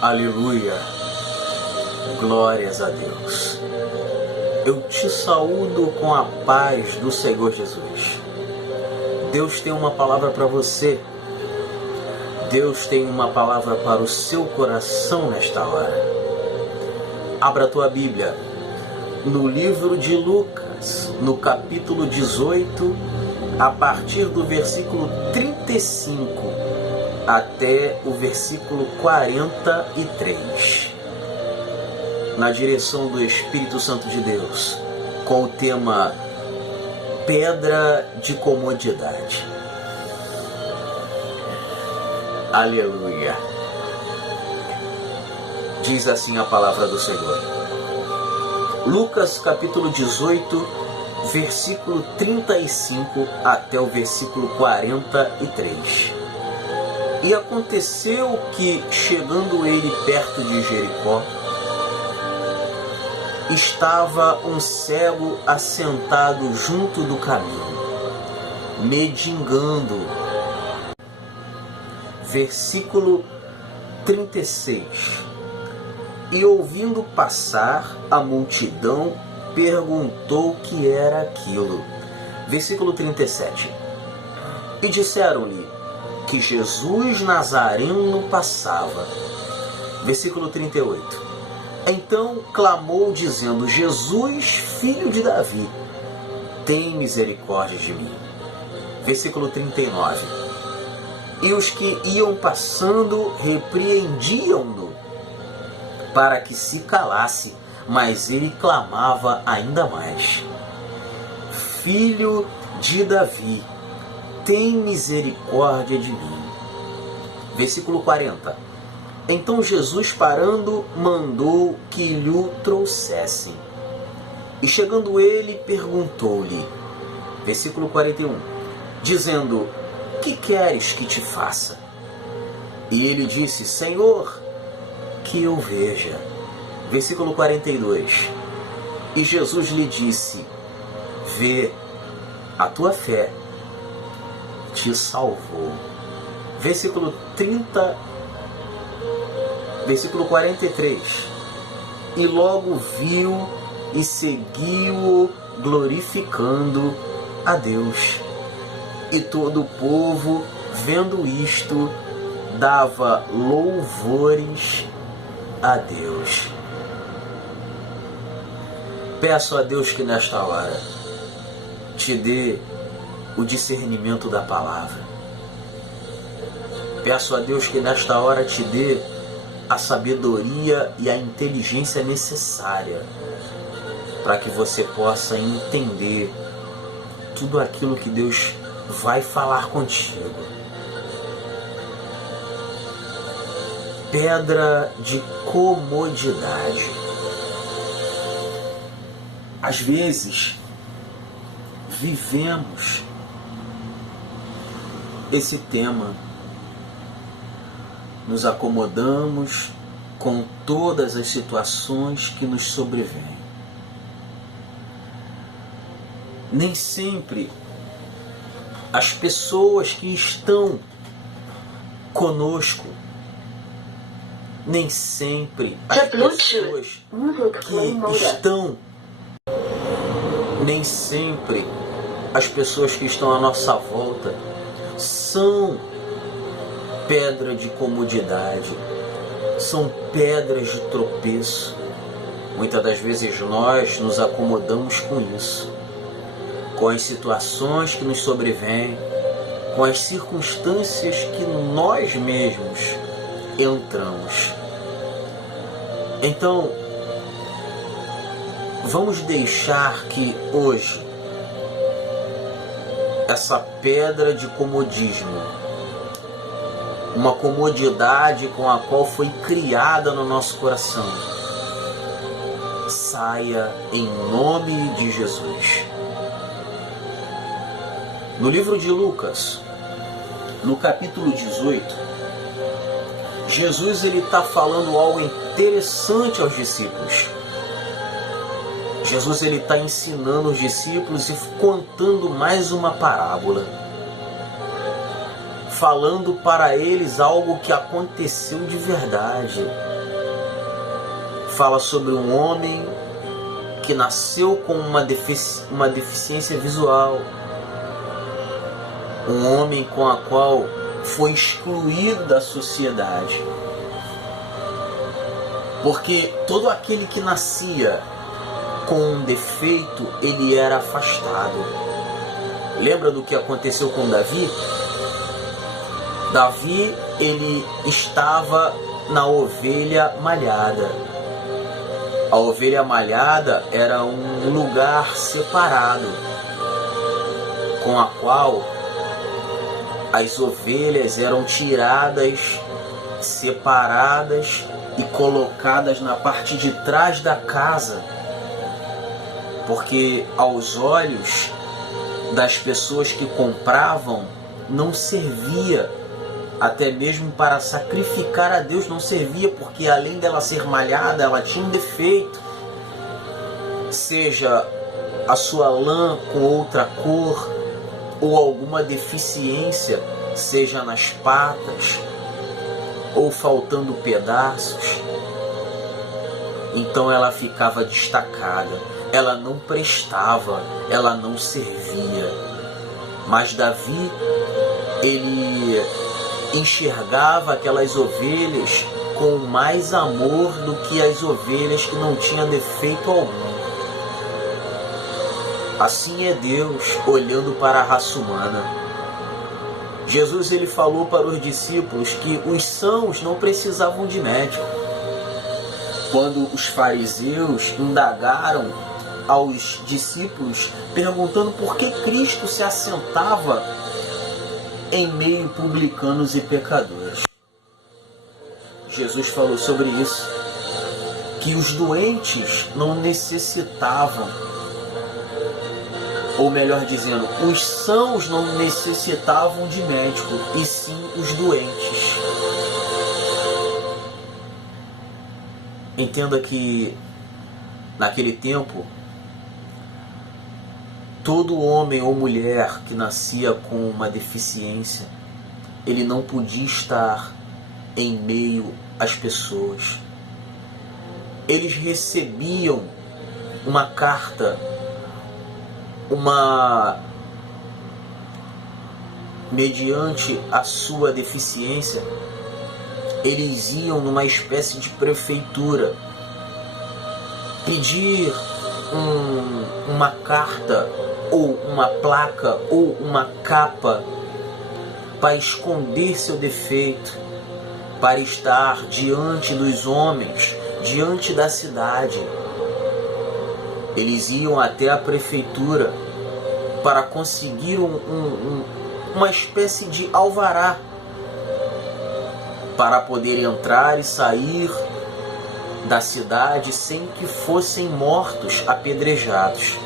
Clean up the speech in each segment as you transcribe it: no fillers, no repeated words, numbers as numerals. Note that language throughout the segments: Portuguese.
Aleluia, glórias a Deus. Eu te saúdo com a paz do Senhor Jesus. Deus tem uma palavra para você. Deus tem uma palavra para o seu coração nesta hora. Abra a tua Bíblia no livro de Lucas, no capítulo 18, a partir do versículo 35 até o versículo 43. Na direção do Espírito Santo de Deus, com o tema Pedra de Comodidade. Aleluia. Diz assim a palavra do Senhor. Lucas capítulo 18, versículo 35 até o versículo 43. E aconteceu que, chegando ele perto de Jericó, estava um cego assentado junto do caminho, mendigando. Versículo 36. E ouvindo passar a multidão, perguntou o que era aquilo. Versículo 37. E disseram-lhe que Jesus Nazareno passava. Versículo 38. Então clamou dizendo: Jesus, filho de Davi, tem misericórdia de mim. Versículo 39. E os que iam passando repreendiam-no para que se calasse, mas ele clamava ainda mais: Filho de Davi, tem misericórdia de mim. Versículo 40. Então Jesus, parando, mandou que lhe trouxessem. E chegando ele, perguntou-lhe, versículo 41, dizendo: Que queres que te faça? E ele disse: Senhor, que eu veja. Versículo 42. E Jesus lhe disse: Vê, a tua fé te salvou. Versículo 43. E logo viu e seguiu-o, glorificando a Deus. E todo o povo, vendo isto, dava louvores a Deus. Peço a Deus que nesta hora te dê o discernimento da palavra. Peço a Deus que nesta hora te dê a sabedoria e a inteligência necessária para que você possa entender tudo aquilo que Deus vai falar contigo. Pedra de comodidade. Às vezes, vivemos esse tema. Nos acomodamos com todas as situações que nos sobrevêm. Nem sempre as pessoas que estão conosco, nem sempre as pessoas que estão à nossa volta são pedra de comodidade, são pedras de tropeço. Muitas das vezes nós nos acomodamos com isso, com as situações que nos sobrevêm, com as circunstâncias que nós mesmos entramos. Então, vamos deixar que hoje essa pedra de comodismo, uma comodidade com a qual foi criada no nosso coração, saia em nome de Jesus. No livro de Lucas, no capítulo 18, Jesus está falando algo interessante aos discípulos. Jesus está ensinando os discípulos e contando mais uma parábola. falando para eles algo que aconteceu de verdade. Fala sobre um homem que nasceu com uma deficiência visual, um homem com a qual foi excluído da sociedade, porque todo aquele que nascia com um defeito, ele era afastado. Lembra do que aconteceu com Davi? Davi, ele estava na ovelha malhada. A ovelha malhada era um lugar separado, com a qual as ovelhas eram tiradas, separadas e colocadas na parte de trás da casa, porque aos olhos das pessoas que compravam não servia, até mesmo para sacrificar a Deus não servia, porque além dela ser malhada, ela tinha um defeito, seja a sua lã com outra cor, ou alguma deficiência, seja nas patas, ou faltando pedaços. Então ela ficava destacada, ela não prestava, ela não servia. Mas Davi, ele enxergava aquelas ovelhas com mais amor do que as ovelhas que não tinham defeito algum. Assim é Deus olhando para a raça humana. Jesus, ele falou para os discípulos que os sãos não precisavam de médico. Quando os fariseus indagaram aos discípulos, perguntando por que Cristo se assentava em meio a publicanos e pecadores, Jesus falou sobre isso, que os doentes não necessitavam, ou melhor dizendo, os sãos não necessitavam de médico, e sim os doentes. Entenda que naquele tempo, todo homem ou mulher que nascia com uma deficiência, ele não podia estar em meio às pessoas. Eles recebiam uma carta, mediante a sua deficiência, eles iam numa espécie de prefeitura pedir uma carta, ou uma placa, ou uma capa, para esconder seu defeito, para estar diante dos homens, diante da cidade. Eles iam até a prefeitura para conseguir uma espécie de alvará, para poder entrar e sair da cidade sem que fossem mortos, apedrejados.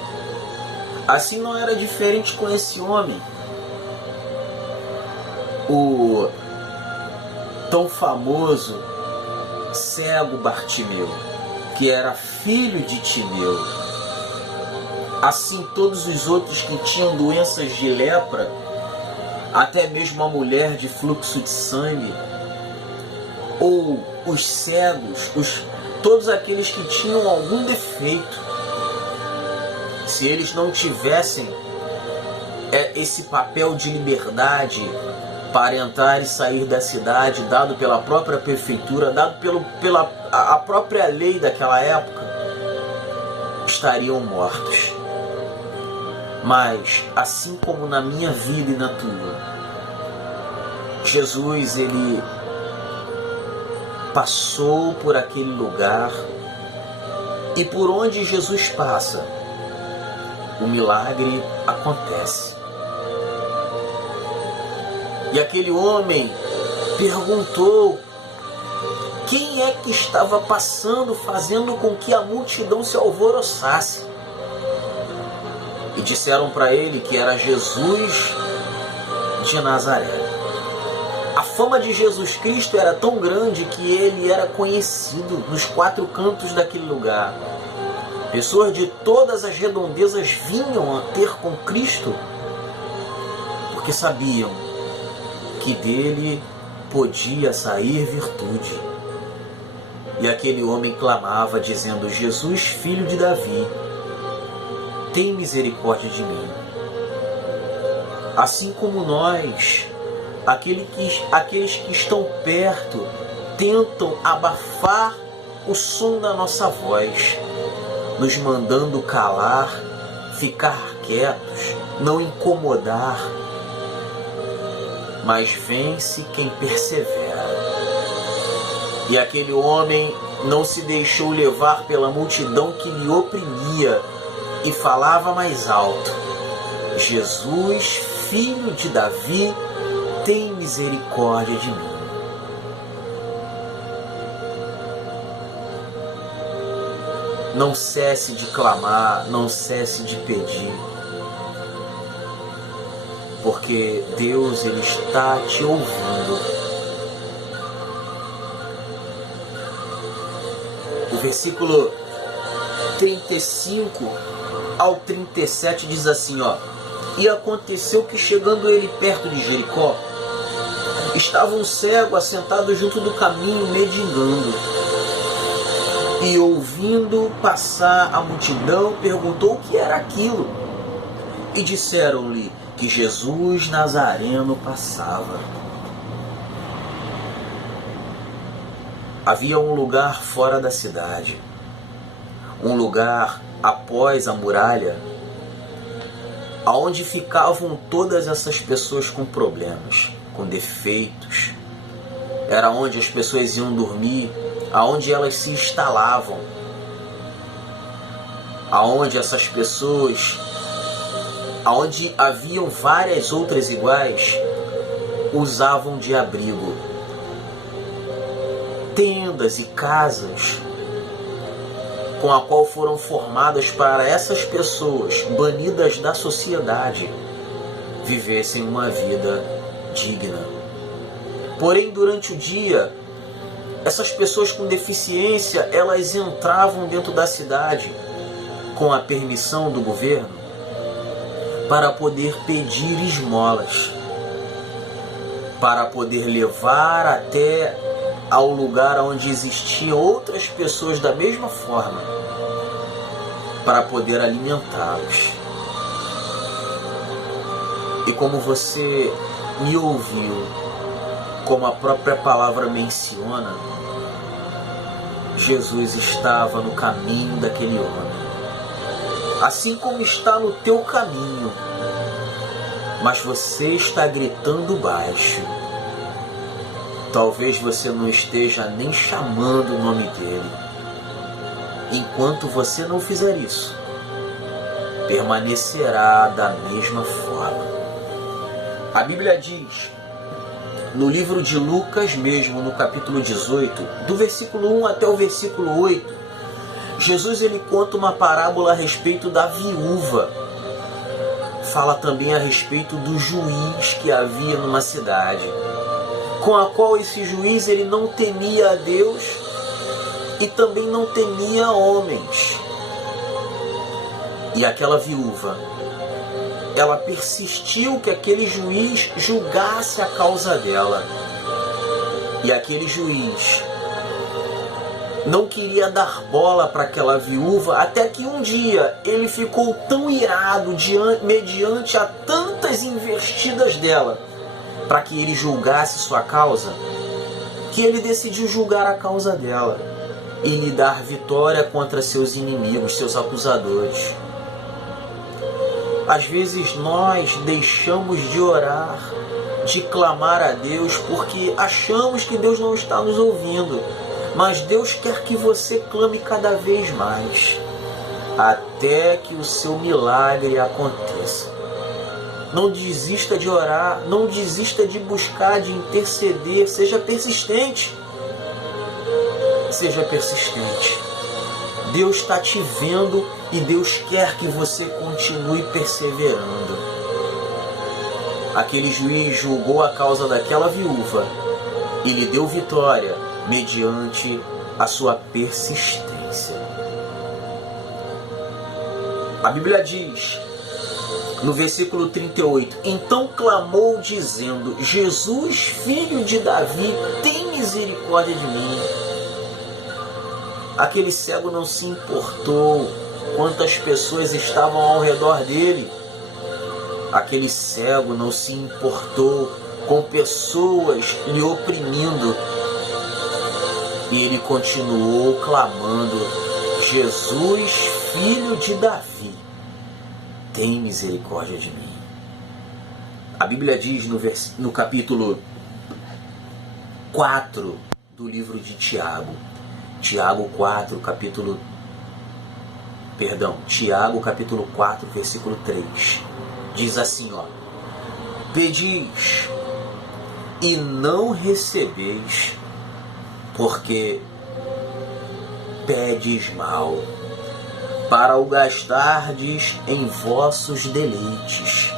Assim não era diferente com esse homem, o tão famoso cego Bartimeu, que era filho de Timeu. Assim todos os outros que tinham doenças de lepra, até mesmo a mulher de fluxo de sangue, ou os cegos, todos aqueles que tinham algum defeito, se eles não tivessem esse papel de liberdade para entrar e sair da cidade, dado pela própria prefeitura, dado pela própria lei daquela época, estariam mortos. Mas, assim como na minha vida e na tua, Jesus, ele passou por aquele lugar, e por onde Jesus passa, o milagre acontece. E aquele homem perguntou quem é que estava passando, fazendo com que a multidão se alvoroçasse. E disseram para ele que era Jesus de Nazaré. A fama de Jesus Cristo era tão grande que ele era conhecido nos quatro cantos daquele lugar. Pessoas de todas as redondezas vinham a ter com Cristo, porque sabiam que dele podia sair virtude. E aquele homem clamava, dizendo: Jesus, filho de Davi, tem misericórdia de mim. Assim como nós, aqueles que estão perto tentam abafar o som da nossa voz, nos mandando calar, ficar quietos, não incomodar. Mas vence quem persevera. E aquele homem não se deixou levar pela multidão que lhe oprimia e falava mais alto: Jesus, filho de Davi, tem misericórdia de mim. Não cesse de clamar, não cesse de pedir, porque Deus, Ele está te ouvindo. O versículo 35 ao 37 diz assim, E aconteceu que, chegando ele perto de Jericó, estava um cego assentado junto do caminho, mendigando. E ouvindo passar a multidão, perguntou o que era aquilo. E disseram-lhe que Jesus Nazareno passava. Havia um lugar fora da cidade, um lugar após a muralha, aonde ficavam todas essas pessoas com problemas, com defeitos. Era onde as pessoas iam dormir, aonde elas se instalavam, aonde essas pessoas, aonde haviam várias outras iguais, usavam de abrigo. Tendas e casas com a qual foram formadas para essas pessoas banidas da sociedade vivessem uma vida digna. Porém, durante o dia, essas pessoas com deficiência, elas entravam dentro da cidade com a permissão do governo para poder pedir esmolas, para poder levar até ao lugar onde existiam outras pessoas da mesma forma, para poder alimentá-los. E como você me ouviu, como a própria palavra menciona, Jesus estava no caminho daquele homem, assim como está no teu caminho, mas você está gritando baixo. Talvez você não esteja nem chamando o nome dele. Enquanto você não fizer isso, permanecerá da mesma forma. A Bíblia diz, no livro de Lucas mesmo, no capítulo 18, do versículo 1 até o versículo 8, Jesus ele conta uma parábola a respeito da viúva. Fala também a respeito do juiz que havia numa cidade, com a qual esse juiz ele não temia a Deus e também não temia homens. E aquela viúva, ela persistiu que aquele juiz julgasse a causa dela. E aquele juiz não queria dar bola para aquela viúva, até que um dia ele ficou tão irado mediante a tantas investidas dela para que ele julgasse sua causa, que ele decidiu julgar a causa dela e lhe dar vitória contra seus inimigos, seus acusadores. Às vezes nós deixamos de orar, de clamar a Deus, porque achamos que Deus não está nos ouvindo, mas Deus quer que você clame cada vez mais, até que o seu milagre aconteça. Não desista de orar, não desista de buscar, de interceder, seja persistente. Seja persistente. Deus está te vendo e Deus quer que você continue perseverando. Aquele juiz julgou a causa daquela viúva e lhe deu vitória mediante a sua persistência. A Bíblia diz No versículo 38, então clamou dizendo: Jesus, filho de Davi, tem misericórdia de mim. Aquele cego não se importou quantas pessoas estavam ao redor dele. Aquele cego não se importou com pessoas lhe oprimindo. E ele continuou clamando: Jesus, filho de Davi, tem misericórdia de mim. A Bíblia diz no capítulo 4 do livro de Tiago, Tiago capítulo 4, versículo 3, diz assim, ó: pedis e não recebeis, porque pedes mal, para o gastardes em vossos deleites.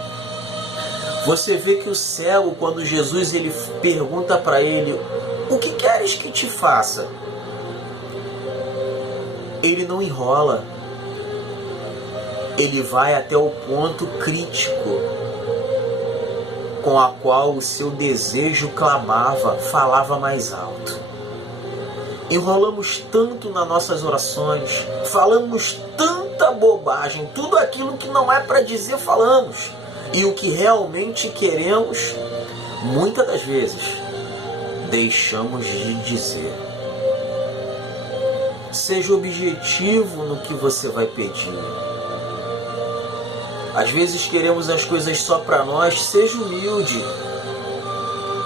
Você vê que o cego, quando Jesus ele pergunta para ele: o que queres que te faça? Ele não enrola. Ele vai até o ponto crítico com a qual o seu desejo clamava, falava mais alto. Enrolamos tanto nas nossas orações, falamos tanta bobagem, tudo aquilo que não é para dizer falamos, e o que realmente queremos, muitas das vezes, deixamos de dizer. Seja objetivo no que você vai pedir. Às vezes queremos as coisas só para nós. Seja humilde.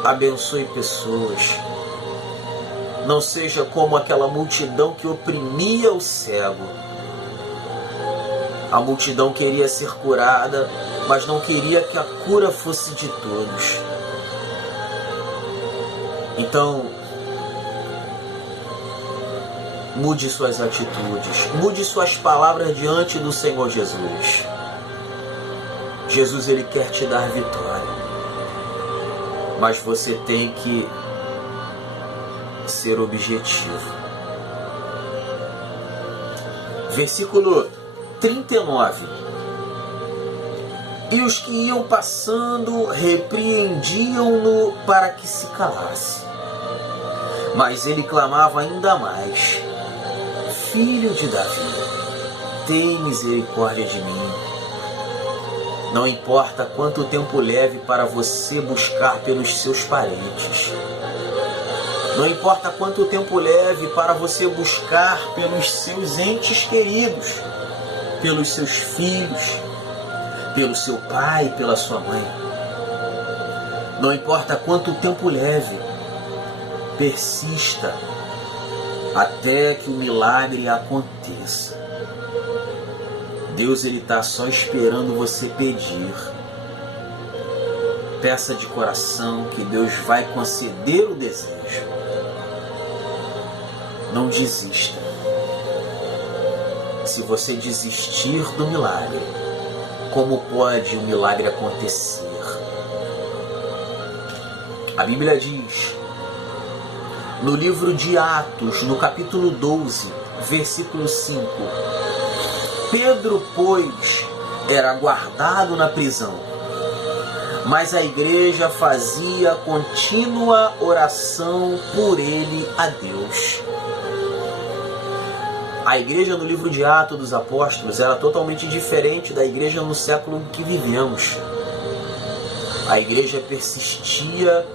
Abençoe pessoas. Não seja como aquela multidão que oprimia o cego. A multidão queria ser curada, mas não queria que a cura fosse de todos. Então, mude suas atitudes, mude suas palavras diante do Senhor Jesus. Jesus, ele quer te dar vitória, mas você tem que ser objetivo. Versículo 39. E os que iam passando repreendiam-no para que se calasse. Mas ele clamava ainda mais: Filho de Davi, tem misericórdia de mim. Não importa quanto tempo leve para você buscar pelos seus parentes. Não importa quanto tempo leve para você buscar pelos seus entes queridos, pelos seus filhos, pelo seu pai, pela sua mãe. Não importa quanto tempo leve, persista até que o milagre aconteça. Deus, ele está só esperando você pedir. Peça de coração que Deus vai conceder o desejo. Não desista. Se você desistir do milagre, como pode o milagre acontecer? A Bíblia diz, no livro de Atos, no capítulo 12, versículo 5, Pedro, pois, era guardado na prisão, mas a igreja fazia contínua oração por ele a Deus. A igreja no livro de Atos dos Apóstolos era totalmente diferente da igreja no século que vivemos. A igreja persistia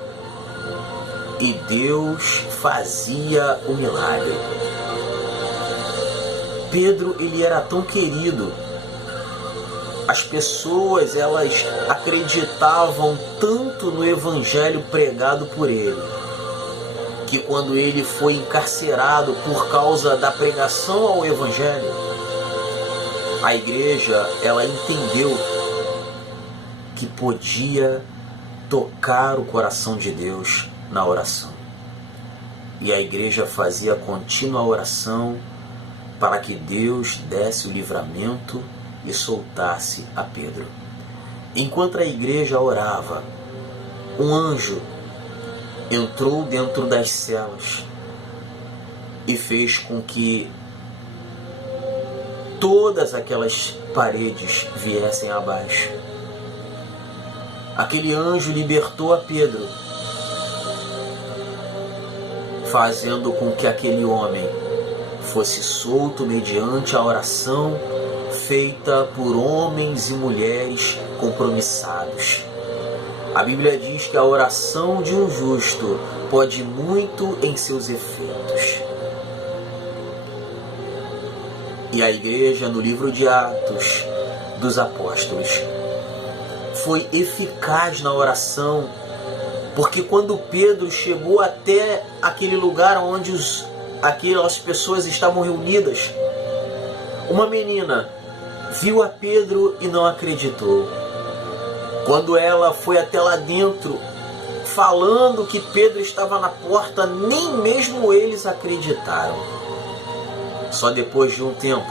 e Deus fazia o milagre. Pedro, ele era tão querido. As pessoas, elas acreditavam tanto no evangelho pregado por ele, que quando ele foi encarcerado por causa da pregação ao evangelho, a igreja, ela entendeu que podia tocar o coração de Deus na oração. E a igreja fazia contínua oração para que Deus desse o livramento e soltasse a Pedro. Enquanto a igreja orava, um anjo entrou dentro das celas e fez com que todas aquelas paredes viessem abaixo. aquele anjo libertou a Pedro, fazendo com que aquele homem fosse solto mediante a oração feita por homens e mulheres compromissados. A Bíblia diz que a oração de um justo pode muito em seus efeitos. E a igreja, no livro de Atos dos Apóstolos, foi eficaz na oração, porque quando Pedro chegou até aquele lugar onde aquelas pessoas estavam reunidas, uma menina viu a Pedro e não acreditou. Quando ela foi até lá dentro, falando que Pedro estava na porta, nem mesmo eles acreditaram. Só depois de um tempo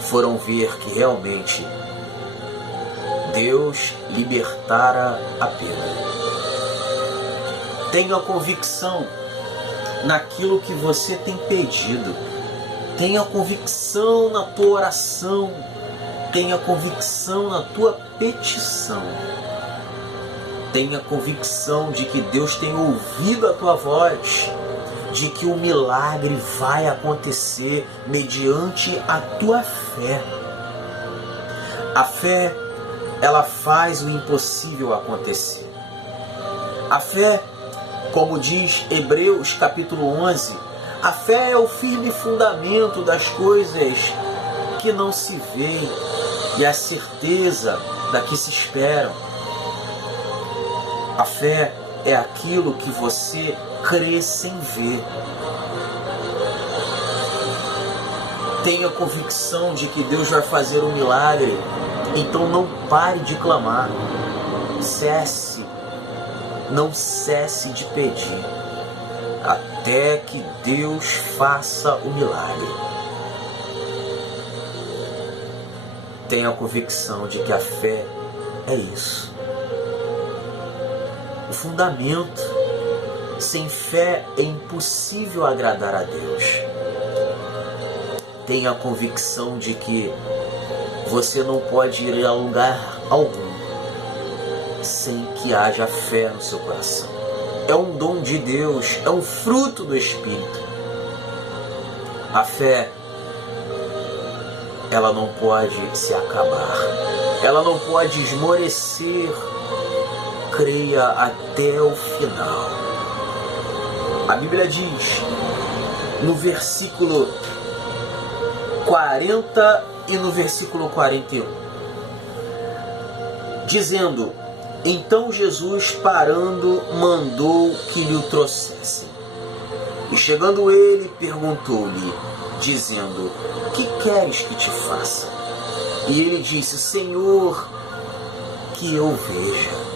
foram ver que realmente Deus libertara a Pedro. Tenha convicção naquilo que você tem pedido. Tenha convicção na tua oração. Tenha convicção na tua petição. Tenha convicção de que Deus tem ouvido a tua voz, de que o milagre vai acontecer mediante a tua fé. A fé, ela faz o impossível acontecer. A fé, como diz Hebreus capítulo 11, a fé é o firme fundamento das coisas que não se vê e a certeza da que se esperam. A fé é aquilo que você crê sem ver. Tenha convicção de que Deus vai fazer um milagre, então não pare de clamar. Não cesse de pedir, até que Deus faça o milagre. Tenha a convicção de que a fé é isso. O fundamento. Sem fé é impossível agradar a Deus. Tenha a convicção de que você não pode ir a lugar algum sem que haja fé no seu coração. É um dom de Deus, é um fruto do Espírito. A fé, ela não pode se acabar, ela não pode esmorecer. Creia até o final. A Bíblia diz, no versículo 40 e no versículo 41, dizendo: então Jesus, parando, mandou que lhe o trouxessem. E chegando ele, perguntou-lhe, dizendo: que queres que te faça? E ele disse: Senhor, que eu veja.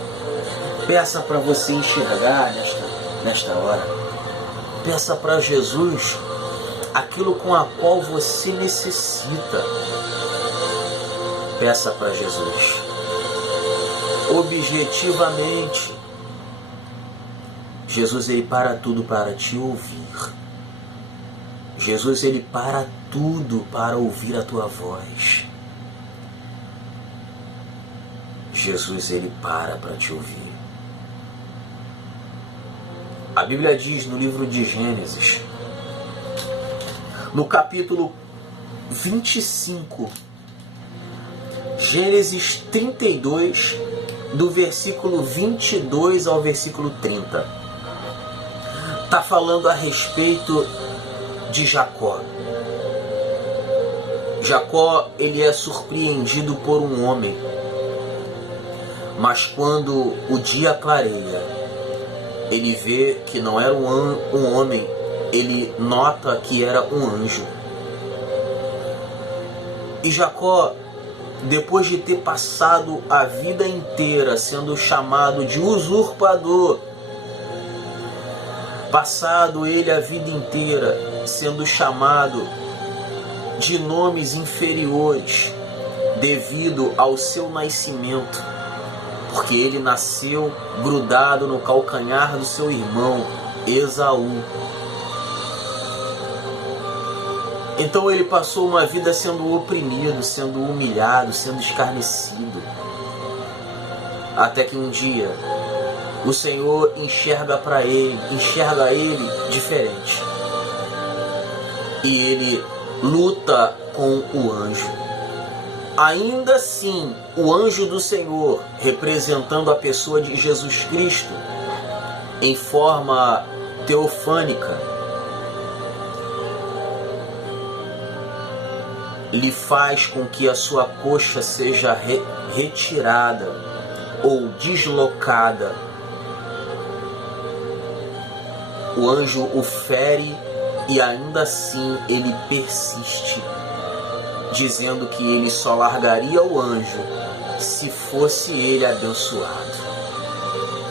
Peça para você enxergar nesta hora. Peça para Jesus aquilo com a qual você necessita. Peça para Jesus objetivamente. Jesus, ele para tudo para te ouvir. Jesus, ele para tudo para ouvir a tua voz. Jesus, ele para te ouvir. A Bíblia diz no livro de Gênesis, no capítulo 25, Gênesis 32, do versículo 22 ao versículo 30. Está falando a respeito de Jacó. Jacó, ele é surpreendido por um homem, mas quando o dia clareia, ele vê que não era um homem, ele nota que era um anjo. E Jacó, depois de ter passado a vida inteira sendo chamado de usurpador, passado ele a vida inteira sendo chamado de nomes inferiores devido ao seu nascimento, porque ele nasceu grudado no calcanhar do seu irmão Esaú. Então ele passou uma vida sendo oprimido, sendo humilhado, sendo escarnecido. Até que um dia o Senhor enxerga ele diferente. E ele luta com o anjo. Ainda assim, o anjo do Senhor, representando a pessoa de Jesus Cristo, em forma teofânica, lhe faz com que a sua coxa seja retirada ou deslocada. O anjo o fere e ainda assim ele persiste, dizendo que ele só largaria o anjo se fosse ele abençoado.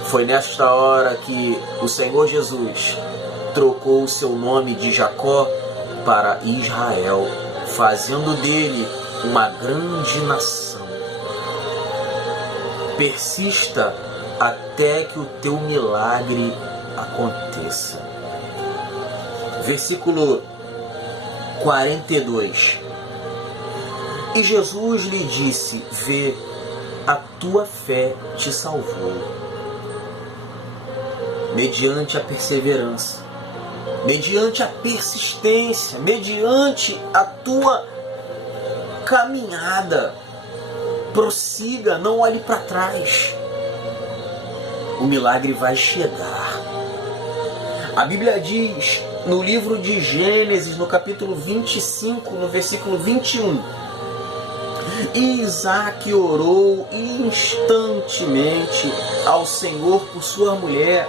Foi nesta hora que o Senhor Jesus trocou o seu nome de Jacó para Israel, fazendo dele uma grande nação. Persista até que o teu milagre aconteça. Versículo 42. E Jesus lhe disse: vê, a tua fé te salvou. Mediante a perseverança, mediante a persistência, mediante a tua caminhada, prossiga, não olhe para trás. O milagre vai chegar. A Bíblia diz no livro de Gênesis, no capítulo 25, no versículo 21, e Isaac orou instantemente ao Senhor por sua mulher,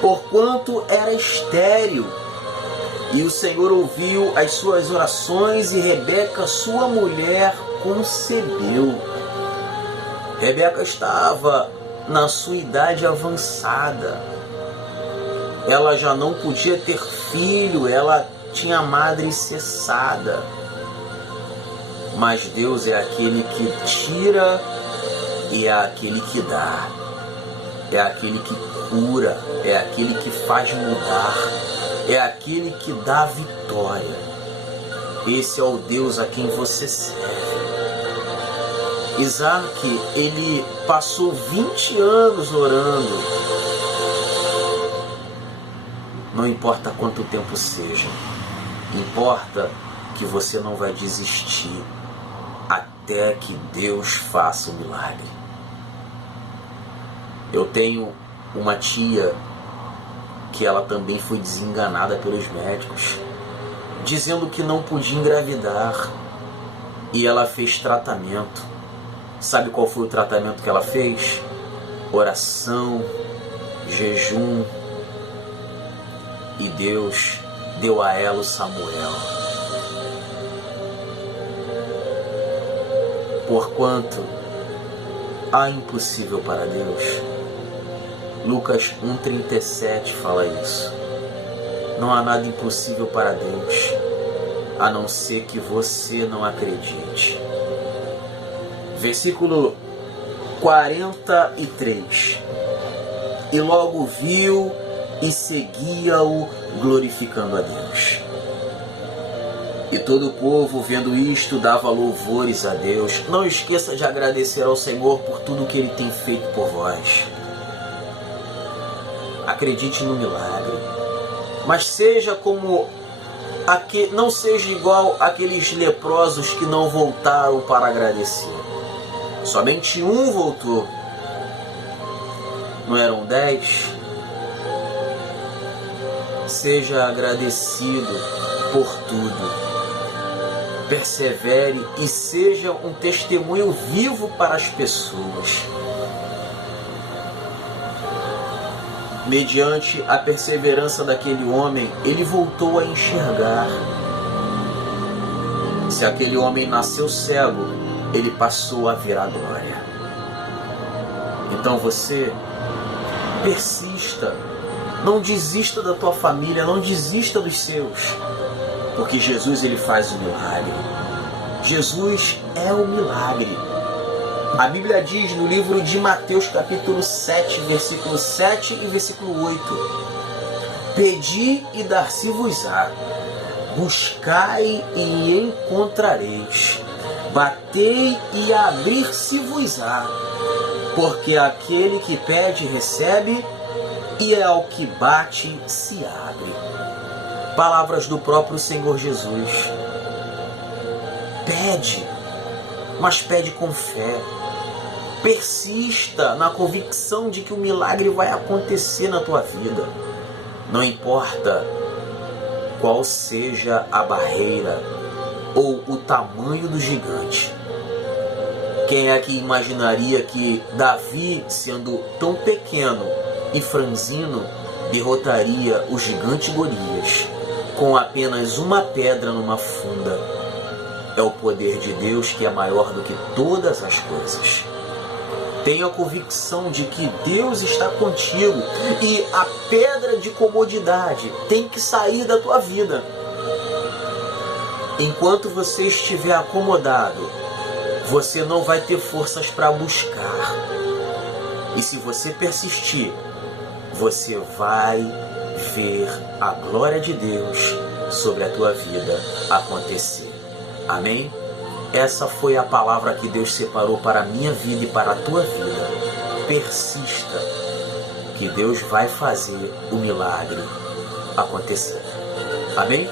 porquanto era estéril. E o Senhor ouviu as suas orações e Rebeca, sua mulher, concebeu. Rebeca estava na sua idade avançada. Ela já não podia ter filho, ela tinha a madre cessada. Mas Deus é aquele que tira e é aquele que dá. É aquele que cura, é aquele que faz mudar, é aquele que dá vitória. Esse é o Deus a quem você serve. Isaac, ele passou 20 anos orando. Não importa quanto tempo seja, importa que você não vai desistir até que Deus faça o milagre. Eu tenho uma tia que ela também foi desenganada pelos médicos, dizendo que não podia engravidar, e ela fez tratamento. Sabe qual foi o tratamento que ela fez? Oração, jejum, e Deus deu a ela o Samuel. Porquanto há impossível para Deus. Lucas 1,37 fala isso. Não há nada impossível para Deus, a não ser que você não acredite. Versículo 43. E logo viu e seguia-o, glorificando a Deus. E todo o povo, vendo isto, dava louvores a Deus. Não esqueça de agradecer ao Senhor por tudo que Ele tem feito por vós. Acredite no milagre. Mas seja como não seja igual aqueles leprosos que não voltaram para agradecer. Somente um voltou. Não eram 10? Seja agradecido por tudo. Persevere e seja um testemunho vivo para as pessoas. Mediante a perseverança daquele homem, ele voltou a enxergar. Se aquele homem nasceu cego, ele passou a ver a glória. Então você persista, não desista da tua família, não desista dos seus, porque Jesus, ele faz o milagre. Jesus é o milagre. A Bíblia diz no livro de Mateus capítulo 7, versículo 7 e versículo 8: Pedi e dar-se-vos-á, buscai e encontrareis, batei e abrir-se-vos-á. porque aquele que pede recebe, e ao que bate se abre. Palavras do próprio Senhor Jesus. Pede, mas pede com fé. Persista na convicção de que o milagre vai acontecer na tua vida. Não importa qual seja a barreira ou o tamanho do gigante. Quem é que imaginaria que Davi, sendo tão pequeno e franzino, derrotaria o gigante Golias com apenas uma pedra numa funda? É o poder de Deus que é maior do que todas as coisas. Tenha a convicção de que Deus está contigo e a pedra de comodidade tem que sair da tua vida. Enquanto você estiver acomodado, você não vai ter forças para buscar. E se você persistir, você vai ver a glória de Deus sobre a tua vida acontecer. Amém? Essa foi a palavra que Deus separou para a minha vida e para a tua vida. Persista, que Deus vai fazer o milagre acontecer. Amém?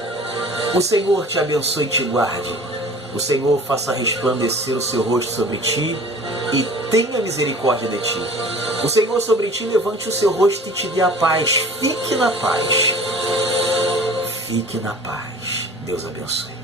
O Senhor te abençoe e te guarde. O Senhor faça resplandecer o seu rosto sobre ti e tenha misericórdia de ti. O Senhor sobre ti levante o seu rosto e te dê a paz. Fique na paz. Fique na paz. Deus abençoe.